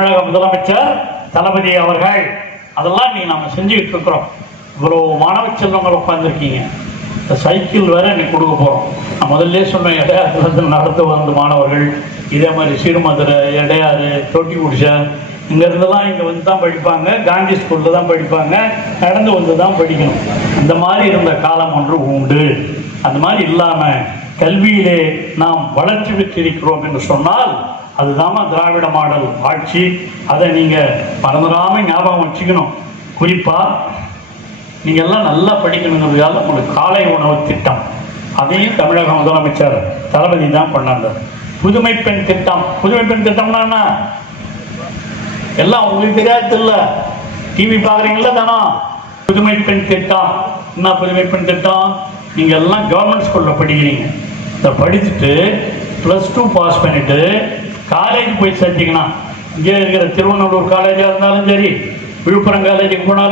தமிழக முதலமைச்சர் தளபதி அவர்கள் அதெல்லாம் நீ நாம செஞ்சுக்கிட்டு இருக்கிறோம். இவ்வளவு மாணவ செல்வங்கள் உட்காந்துருக்கீங்க. இந்த சைக்கிள் வேற இன்னைக்கு கொடுக்க போறோம். நான் முதல்ல சொன்ன இடையாறுலேருந்து நடந்து வந்த மாணவர்கள், இதே மாதிரி சீர்மதுரை, இடையாறு, தொட்டி குடிசை, இங்க இருந்தெல்லாம் இங்க வந்து தான் படிப்பாங்க. காந்தி ஸ்கூல்ல தான் படிப்பாங்க. நடந்து வந்து தான் படிக்கணும். அந்த மாதிரி இருந்த காலம் ஒன்று உண்டு. அந்த மாதிரி இல்லாம கல்வியிலே நாம் வளர்ச்சி பெற்றிருக்கிறோம் என்று சொன்னால் அதுதான் திராவிட மாடல் ஆட்சி. அதை நீங்க மறந்துடாம ஞாபகம் வச்சுக்கணும். குறிப்பா நீங்க எல்லாம் நல்லா படிக்கணுங்கிறதுக்காக உங்களுக்கு காலை உணவு திட்டம், அதையும் தமிழக முதலமைச்சர் தளபதி தான் கொண்டாங்க. புதுமை பெண் திட்டம். புதுமை பெண் திட்டம்னா என்ன? எல்லாம் உங்களுக்கு தெரியாது இல்ல, டிவி பாக்குறீங்களா தானோ? புதுமை பெண் திட்டம் என்ன? புதுமை பெண் திட்டம், நீங்க எல்லாம் கவர்மெண்ட் ஸ்கூல்ல படிக்கிறீங்க. இதை படிச்சுட்டு +2 பாஸ் பண்ணிட்டு காலேஜ் போய் சேர்த்தீங்கன்னா, இங்கே இருக்கிற திருவண்ணூர் காலேஜா இருந்தாலும் சரி, விழுப்புரம் காலேஜுக்கு போனாலும்